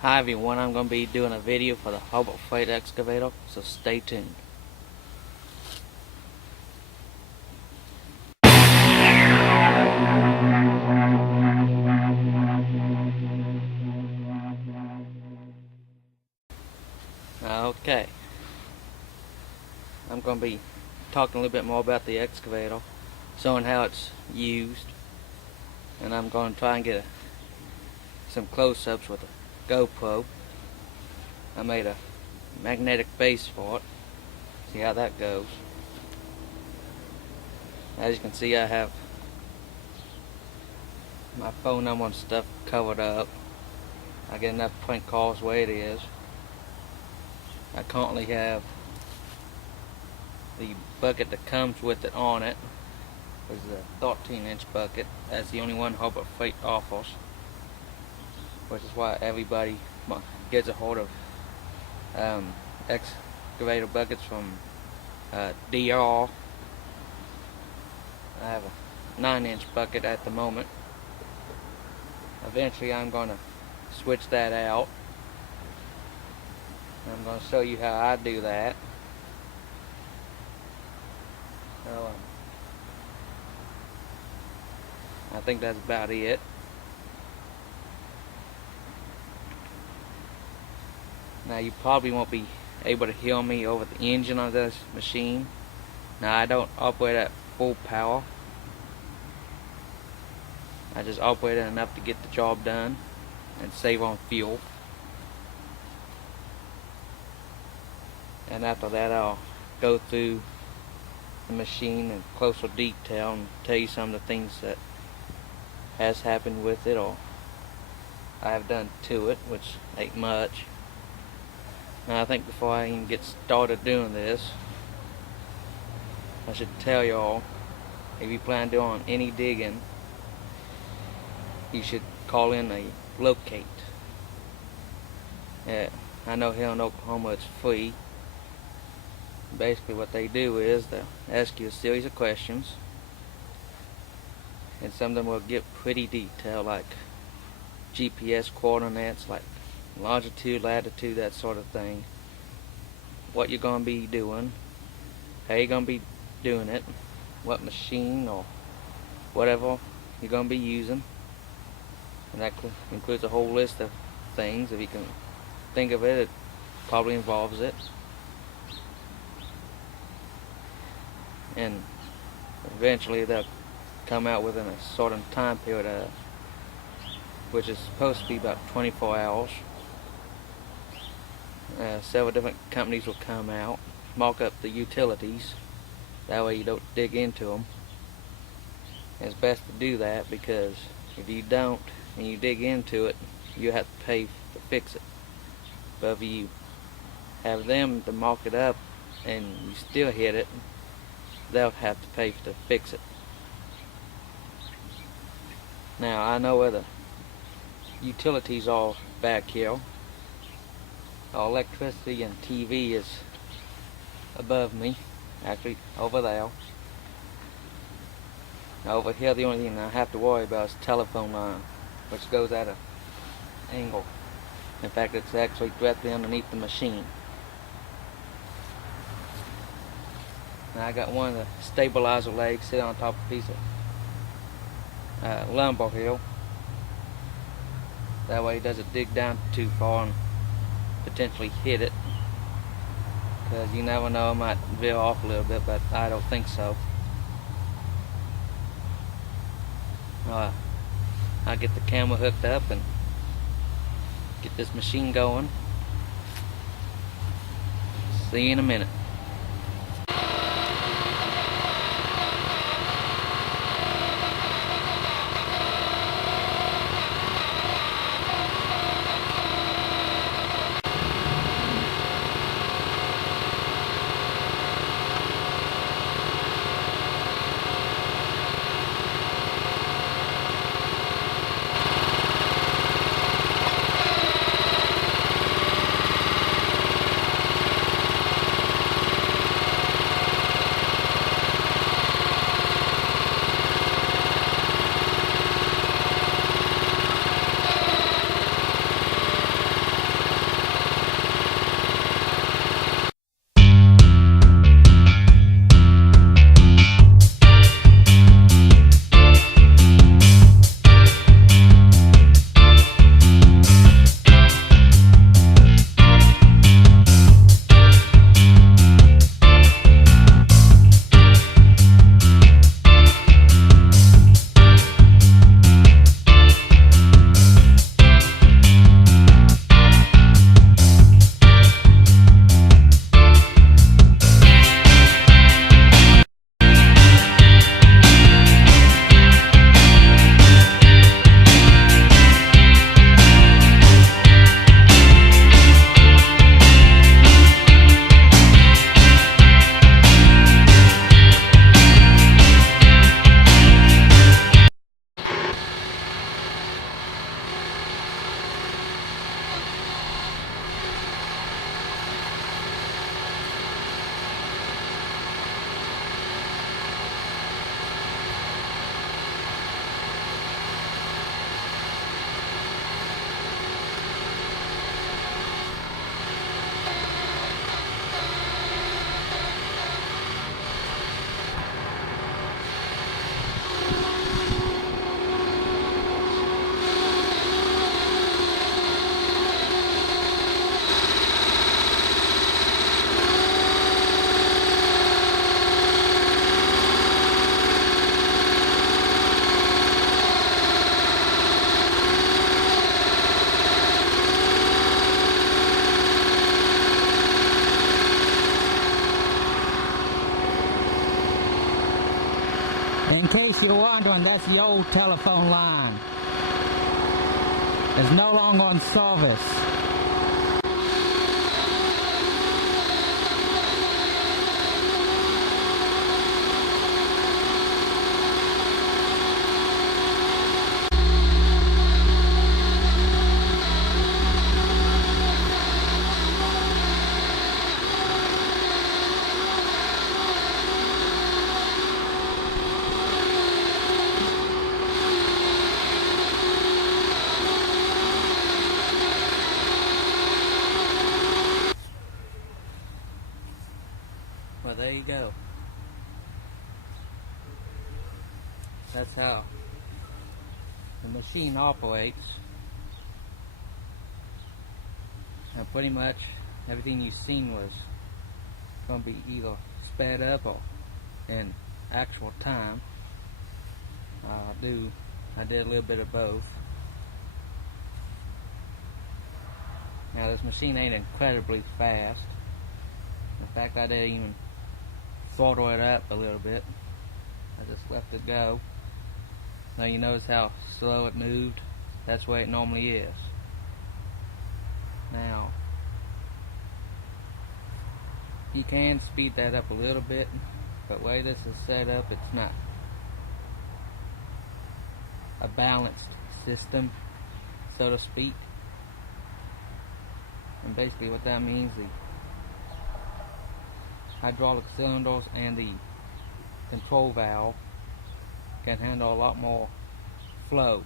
Hi everyone, I'm going to be doing a video for the Hobart Freight Excavator, so stay tuned. Okay, I'm going to be talking a little bit more about the excavator, showing how it's used, and I'm going to try and get some close-ups with a GoPro. I made a magnetic base for it. See how that goes. As you can see, I have my phone number and stuff covered up. I get enough prank calls the way it is. I currently have the bucket that comes with it on it. It's a 13-inch bucket. That's the only one Hobart Freight offers, which is why everybody gets a hold of excavator buckets from DR. I have a 9-inch bucket at the moment. Eventually I'm going to switch that out. I'm going to show you how I do that. So, I think that's about it. Now you probably won't be able to hear me over the engine of this machine. Now I don't operate at full power. I just operate it enough to get the job done and save on fuel. And after that I'll go through the machine in closer detail and tell you some of the things that has happened with it or I have done to it, which ain't much. Now I think before I even get started doing this, I should tell y'all, if you plan on any digging, you should call in a locate. I know here in Oklahoma it's free. Basically what they do is they'll ask you a series of questions, and some of them will get pretty detailed, like GPS coordinates, like longitude, latitude, that sort of thing. What you're going to be doing, how you're going to be doing it, what machine or whatever you're going to be using, and that includes a whole list of things. If you can think of it, it probably involves it. And eventually they'll come out within a certain time period, which is supposed to be about 24 hours. Several different companies will come out, mark up the utilities, that way you don't dig into them. And it's best to do that, because if you don't and you dig into it, you have to pay to fix it. But if you have them to mark it up and you still hit it, they'll have to pay to fix it. Now I know where the utilities are back here. Our electricity and TV is above me, actually over there. Now over here the only thing I have to worry about is telephone line, which goes at an angle. In fact, it's actually directly underneath the machine. Now I got one of the stabilizer legs sitting on top of a piece of lumber here. That way it doesn't dig down too far and potentially hit it. Because you never know, it might veer off a little bit, but I don't think so. I'll get the camera hooked up and get this machine going. See you in a minute. In case you're wondering, that's the old telephone line. It's no longer on service. Well, there you go. That's how the machine operates. Now, pretty much everything you've seen was going to be either sped up or in actual time. I did a little bit of both. Now, this machine ain't incredibly fast. In fact, I didn't even throttle it up a little bit. I just left it go. Now you notice how slow it moved? That's the way it normally is. Now, you can speed that up a little bit, but the way this is set up, it's not a balanced system, so to speak. And basically what that means, the hydraulic cylinders and the control valve can handle a lot more flow.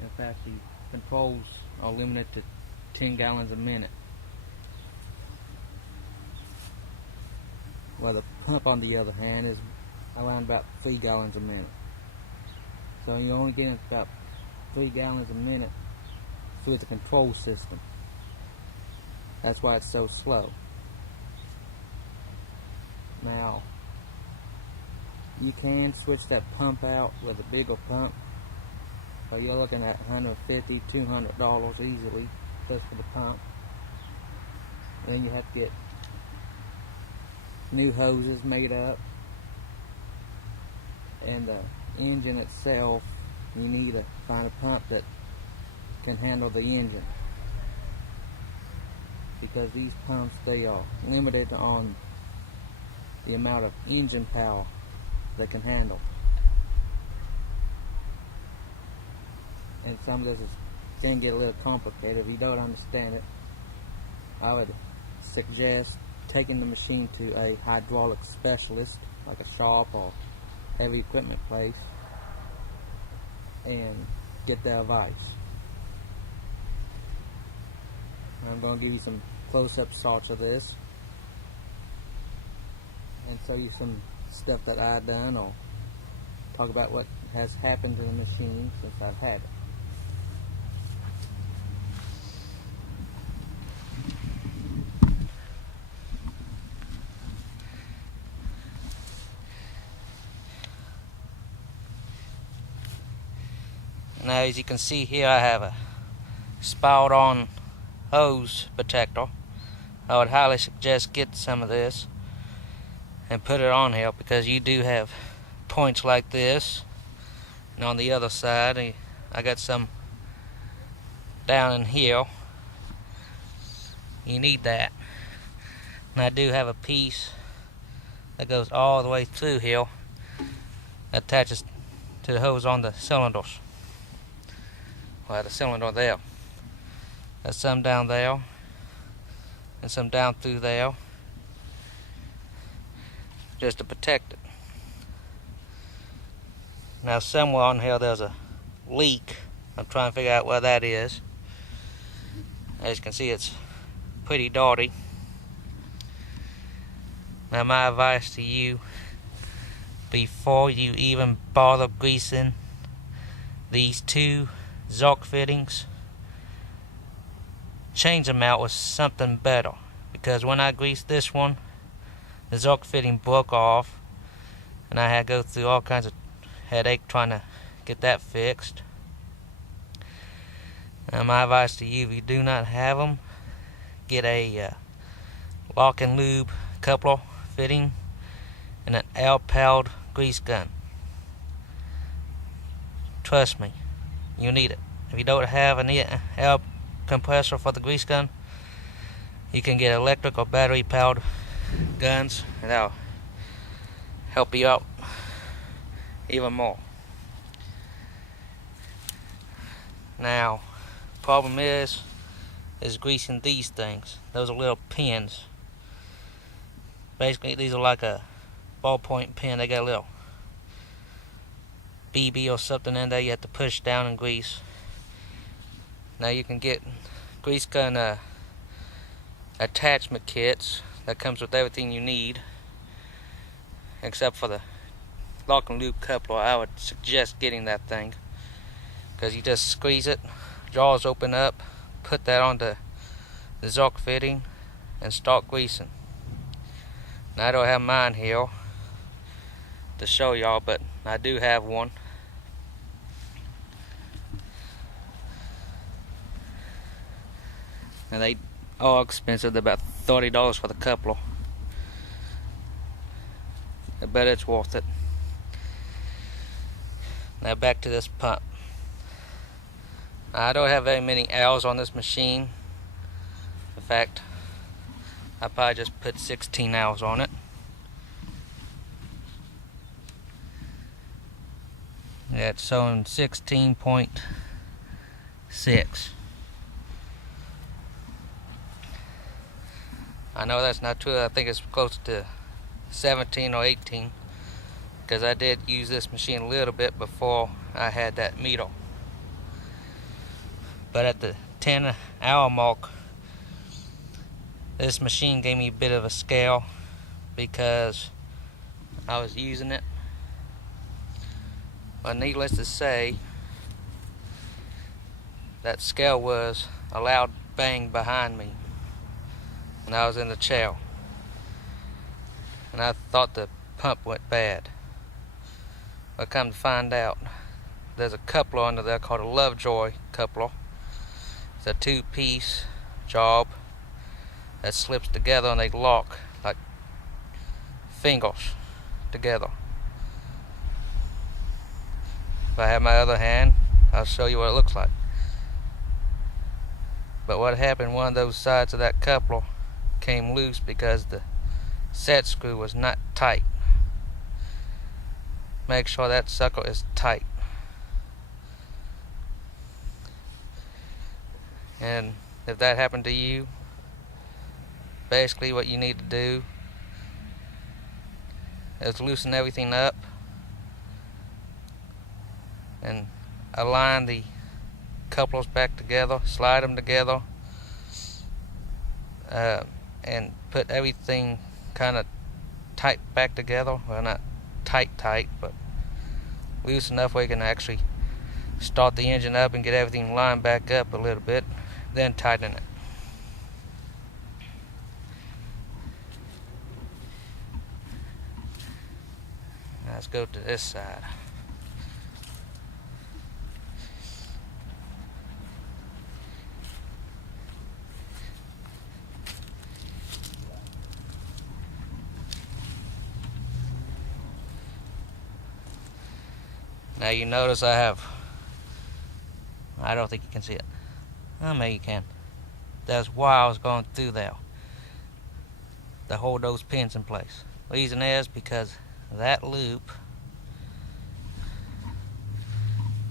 In fact, the controls are limited to 10 gallons a minute. Well, the pump, on the other hand, is around about 3 gallons a minute. So you're only getting about 3 gallons a minute through the control system. That's why it's so slow. Now, you can switch that pump out with a bigger pump, so you're looking at $150, $200 easily just for the pump. And then you have to get new hoses made up, and the engine itself, you need to find a pump that can handle the engine, because these pumps, they are limited on the amount of engine power they can handle. And some of this can get a little complicated. If you don't understand it, I would suggest taking the machine to a hydraulic specialist, like a shop or heavy equipment place, and get their advice. I'm going to give you some close-up shots of this and show you some stuff that I've done, or talk about what has happened to the machine since I've had it. Now, as you can see here, I have a spout on hose protector. I would highly suggest get some of this and put it on here, because you do have points like this, and on the other side I got some down in here. You need that. And I do have a piece that goes all the way through here, attaches to the hose on the cylinders. Well, the cylinder there. There's some down there and some down through there, just to protect it. Now, somewhere on here there's a leak. I'm trying to figure out where that is. As you can see, it's pretty dirty. Now, my advice to you, before you even bother greasing these two Zork fittings, change them out with something better, because when I greased this one, the Zork fitting broke off, and I had to go through all kinds of headache trying to get that fixed. Now, my advice to you, if you do not have them, get a lock and lube coupler fitting and an air-powered grease gun. Trust me, you need it. If you don't have an air compressor for the grease gun, you can get electric or battery powered guns, and that'll help you out even more. Now, problem is greasing these things. Those are little pins. Basically, these are like a ballpoint pen. They got a little BB or something in there you have to push down and grease. Now you can get grease gun attachment kits that comes with everything you need, except for the lock and loop coupler. I would suggest getting that thing, because you just squeeze it, jaws open up, put that onto the Zork fitting, and start greasing. Now I don't have mine here to show y'all, but I do have one. Now they are expensive. They're about $30 for the coupler, but it's worth it. Now back to this pump. I don't have very many hours on this machine. In fact, I probably just put 16 hours on it. Yeah, it's showing 16.6. I know that's not true. I think it's close to 17 or 18, because I did use this machine a little bit before I had that meter. But at the 10-hour mark, this machine gave me a bit of a scale because I was using it. But needless to say, that scale was a loud bang behind me when I was in the chair, and I thought the pump went bad. But come to find out, there's a coupler under there called a Lovejoy Coupler. It's a 2-piece job that slips together and they lock like fingers together. If I have my other hand, I'll show you what it looks like. But what happened, one of those sides of that coupler came loose because the set screw was not tight. Make sure that sucker is tight. And if that happened to you, basically what you need to do is loosen everything up and align the couplers back together, slide them together, and put everything kind of tight back together. Well, not tight, but loose enough where you can actually start the engine up and get everything lined back up a little bit, then tighten it. Let's go to this side. Now you notice I don't think you can see it. Oh, maybe you can. There's wires going through there to hold those pins in place. The reason is because that loop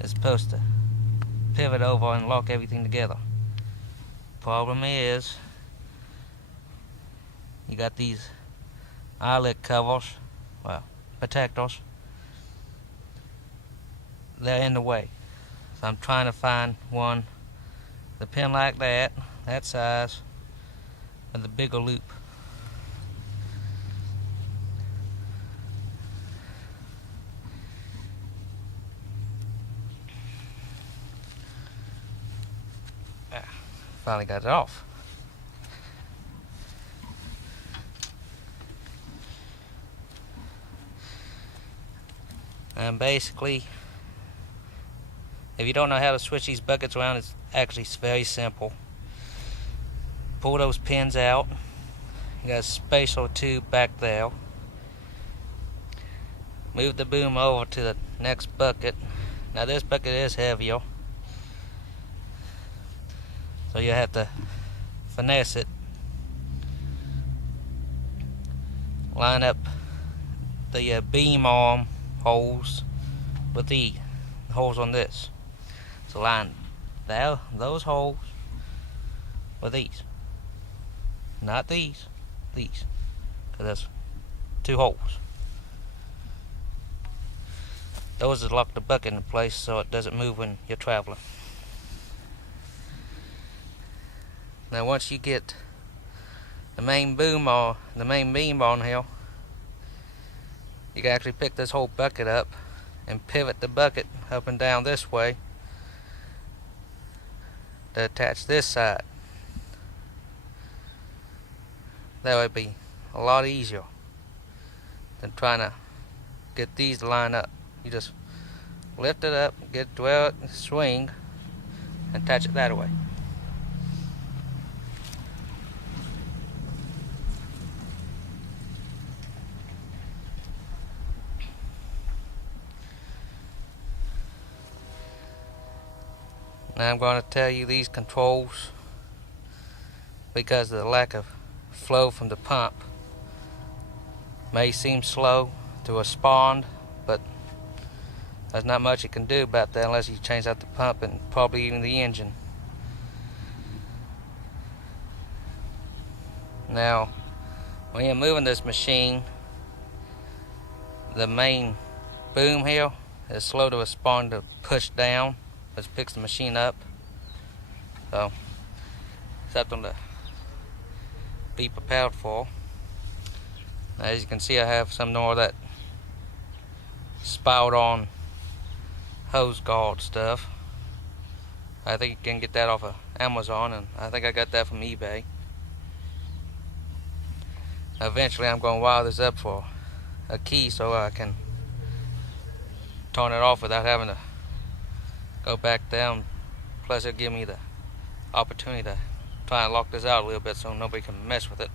is supposed to pivot over and lock everything together. Problem is, you got these eyelet covers, well, protectors. They're in the way. So I'm trying to find one, the pin like that size, with a bigger loop. Finally got it off. And basically, if you don't know how to switch these buckets around, it's actually very simple. Pull those pins out. You got a spacer tube back there. move the boom over to the next bucket. Now this bucket is heavier, so you have to finesse it. Line up the beam arm holes with the holes on this. So line those holes with these. Not these. These. Because that's 2 holes. Those will lock the bucket in place so it doesn't move when you're traveling. Now once you get the main boom or the main beam on here, you can actually pick this whole bucket up and pivot the bucket up and down this way to attach this side. That would be a lot easier than trying to get these to line up. You just lift it up, get it to where it swing, and attach it that way. Now I'm going to tell you these controls, because of the lack of flow from the pump, may seem slow to respond, but there's not much you can do about that unless you change out the pump and probably even the engine. Now, when you're moving this machine, the main boom here is slow to respond to push down, which picks the machine up. So, something to be prepared for. As you can see, I have some more of that Spout on hose guard stuff. I think you can get that off of Amazon, and I think I got that from eBay. Eventually I'm going to wire this up for a key so I can turn it off without having to go back down. Plus it'll give me the opportunity to try and lock this out a little bit so nobody can mess with it.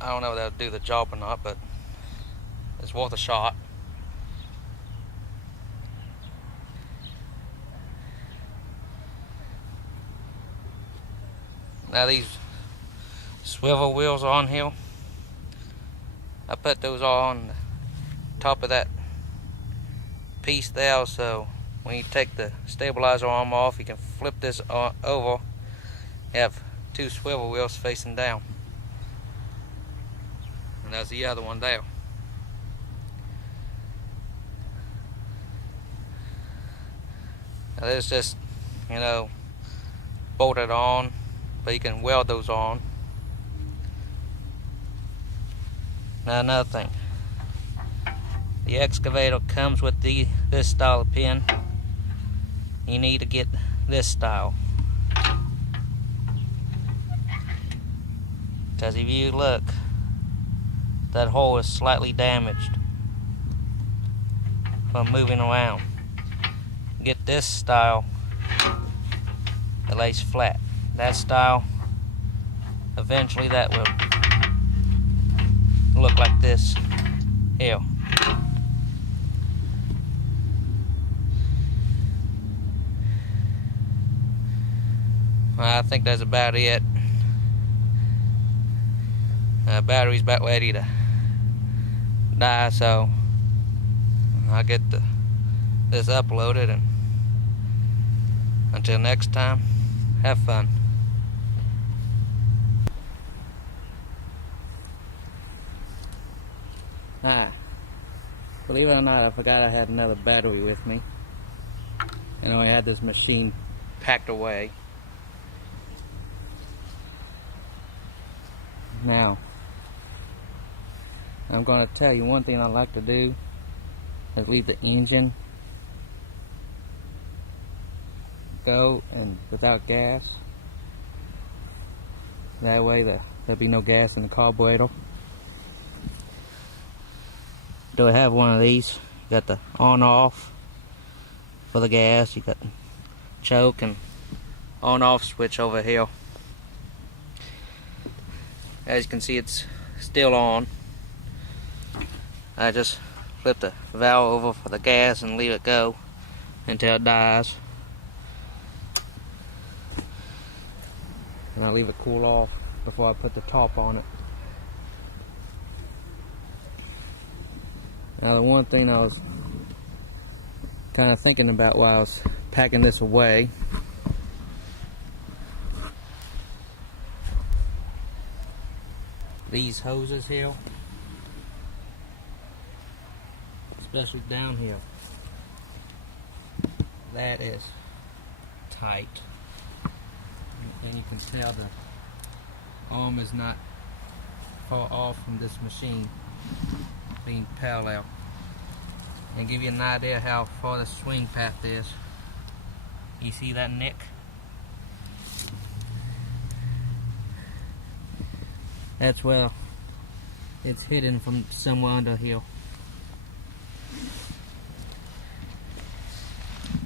I don't know if that'll do the job or not, but it's worth a shot. Now these swivel wheels are on here. I put those all on the top of that piece there, so when you take the stabilizer arm off, you can flip this over. You have 2 swivel wheels facing down. And there's the other one there. Now this just, bolted on, but you can weld those on. Now another thing, the excavator comes with this style of pin. You need to get this style, because if you look, that hole is slightly damaged from moving around. Get this style, it lays flat. That style, eventually that will look like this here. Well, I think that's about it. Battery's about ready to die, so I'll get this uploaded, and until next time, have fun. Hi. Believe it or not, I forgot I had another battery with me, and I had this machine packed away. Now, I'm going to tell you one thing I like to do is leave the engine go and without gas. That way there'll be no gas in the carburetor. Do I have one of these? You got the on-off for the gas. You got choke and on-off switch over here. As you can see, it's still on. I just flip the valve over for the gas and leave it go until it dies. And I leave it cool off before I put the top on it. Now the one thing I was kind of thinking about while I was packing this away, these hoses here, especially down here, that is tight, and you can tell the arm is not far off from this machine being parallel. And give you an idea how far the swing path is. You see that nick? That's where it's hidden from somewhere under here.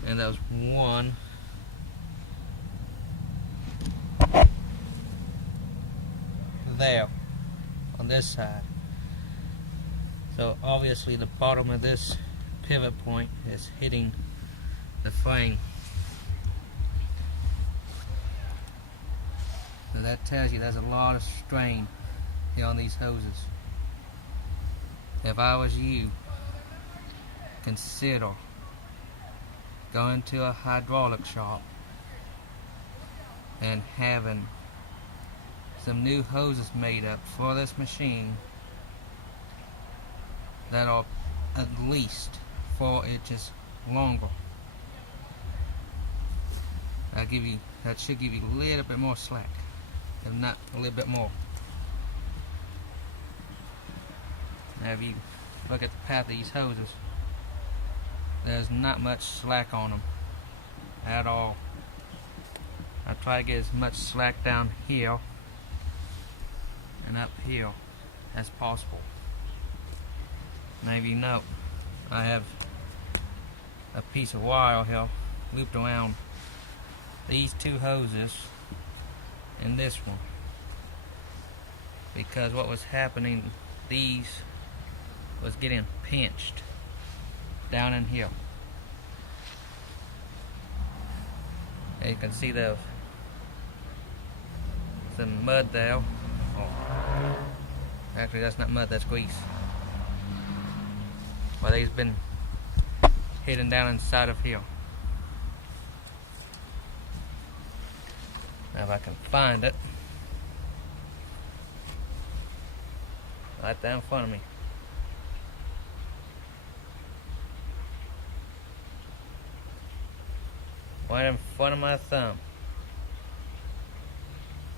And there's one there on this side. So obviously the bottom of this pivot point is hitting the frame. So that tells you there's a lot of strain here on these hoses. If I was you, consider going to a hydraulic shop and having some new hoses made up for this machine that are at least 4 inches longer. That should give you a little bit more slack, if not a little bit more. Now if you look at the path of these hoses, there's not much slack on them at all. I try to get as much slack down here and up here as possible. Now if you note, I have a piece of wire here looped around these two hoses and this one, because what was happening, these was getting pinched down in here. And you can see there's some mud there. Oh, actually that's not mud, that's grease. Well, they've been hidden down inside of here. Now if I can find it, right there in front of me. Right in front of my thumb,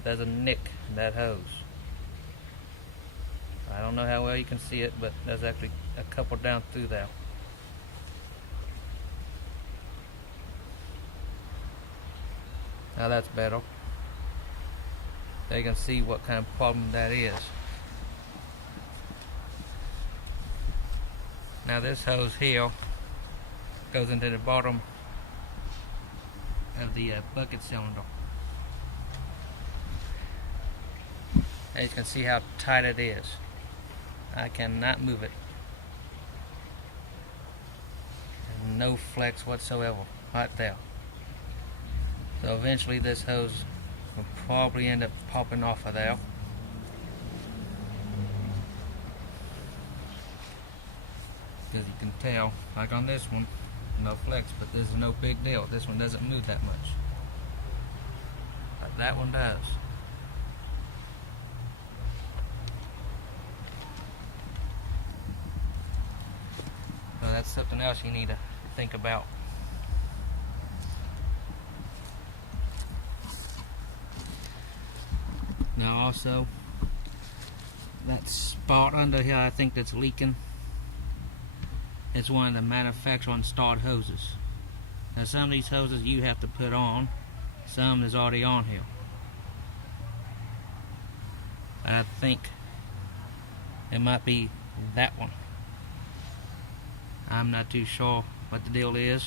there's a nick in that hose. I don't know how well you can see it, but there's actually a couple down through there. Now that's better. There you can see what kind of problem that is. Now this hose here goes into the bottom of the bucket cylinder. As you can see how tight it is. I cannot move it. And no flex whatsoever right there. So eventually this hose will probably end up popping off of there. As you can tell, like on this one, no flex, but this is no big deal. This one doesn't move that much. But that one does. So that's something else you need to think about. Now also, that spot under here I think that's leaking, it's one of the manufacturer installed hoses. Now some of these hoses you have to put on, some is already on here. I think it might be that one. I'm not too sure what the deal is,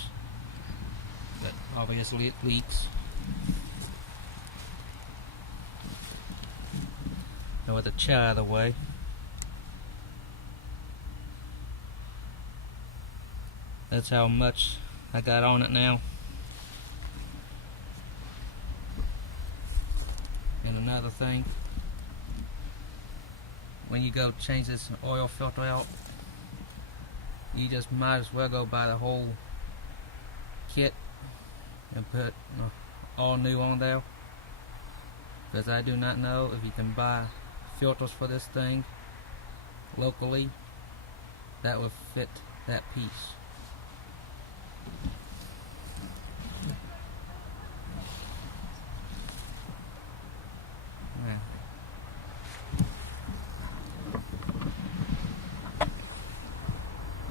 but obviously it leaks. Now with the chair out of the way, That's how much I got on it now. And another thing, when you go change this oil filter out, you just might as well go buy the whole kit and put all new on there, because I do not know if you can buy filters for this thing locally that would fit that piece.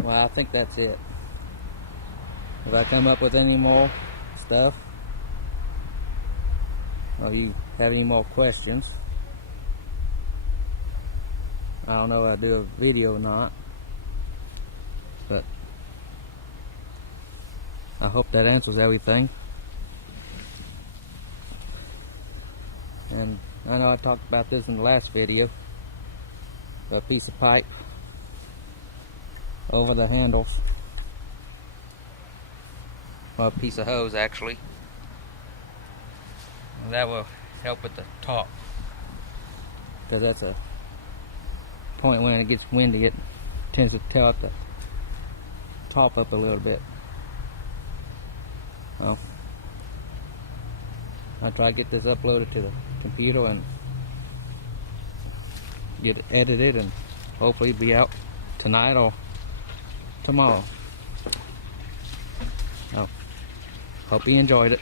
Well, I think that's it. If I come up with any more stuff, or if you have any more questions, I don't know if I'll do a video or not, but I hope that answers everything. And I know I talked about this in the last video, a piece of pipe over the handles, or a piece of hose actually, and that will help with the top, because that's a point when it gets windy, it tends to tilt the top up a little bit. Well, I'll try to get this uploaded to the computer and get it edited and hopefully be out tonight or tomorrow. Oh, hope you enjoyed it.